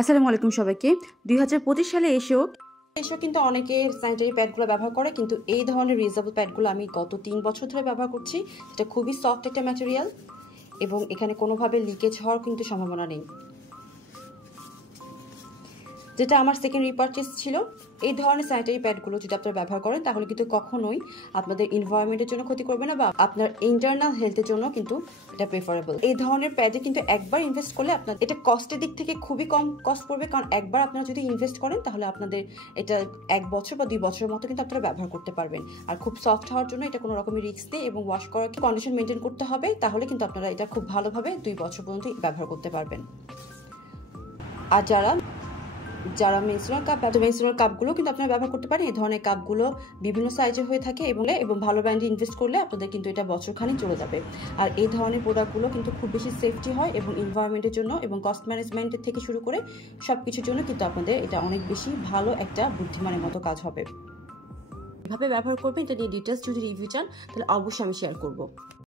আসসালামু আলাইকুম সবাইকে। 2025 সালে এসেও কিন্তু অনেকে স্যানিটারি প্যাডগুলো ব্যবহার করে, কিন্তু এই ধরনের রিউজেবল প্যাডগুলো আমি গত 3 বছর ধরে ব্যবহার করছি। এটা খুবই সফট একটা ম্যাটেরিয়াল এবং এখানে কোনোভাবে লিকেজ হওয়ার কিন্তু সম্ভাবনা নেই। যেটা আমার সেকেন্ড রিপারচেস ছিল। এই ধরনের স্যানিটারি প্যাডগুলো যদি আপনারা ব্যবহার করেন তাহলে কিন্তু কখনোই আপনাদের এনভায়রনমেন্টের জন্য ক্ষতি করবে না বা আপনার ইন্টারনাল হেলথের জন্য কিন্তু এটা প্রেফারেবল। এই ধরনের প্যাডে কিন্তু একবার ইনভেস্ট করলে আপনার এটা কস্টের দিক থেকে খুবই কম কস্ট পড়বে, কারণ একবার আপনারা যদি ইনভেস্ট করেন তাহলে আপনাদের এটা 1 বছর বা 2 বছরের মতো কিন্তু আপনারা ব্যবহার করতে পারবেন। আর খুব সফট হওয়ার জন্য এটা কোনো রকমের রিস্ক নেই এবং ওয়াশ করার কন্ডিশন মেনটেন করতে হবে, তাহলে কিন্তু আপনারা এটা খুব ভালোভাবে 2 বছর পর্যন্ত ব্যবহার করতে পারবেন। আর যারা মেনস্ট্রুয়াল কাপগুলো কিন্তু আপনারা ব্যবহার করতে পারেন। এই ধরনের কাপগুলো বিভিন্ন সাইজের হয়ে থাকে এবং ভালো ব্র্যান্ডে ইনভেস্ট করলে আপনাদের কিন্তু এটা বছরখানি চলে যাবে। আর এই ধরনের প্রোডাক্টগুলো কিন্তু খুব বেশি সেফটি হয় এবং এনভায়রনমেন্টের জন্য এবং কস্ট ম্যানেজমেন্টের থেকে শুরু করে সব কিছুর জন্য কিন্তু আপনাদের এটা অনেক বেশি ভালো একটা বুদ্ধিমানের মতো কাজ হবে। এভাবে ব্যবহার করবেন, এটা নিয়ে ডিটেলস যদি রিভিউ চান তাহলে অবশ্যই আমি শেয়ার করবো।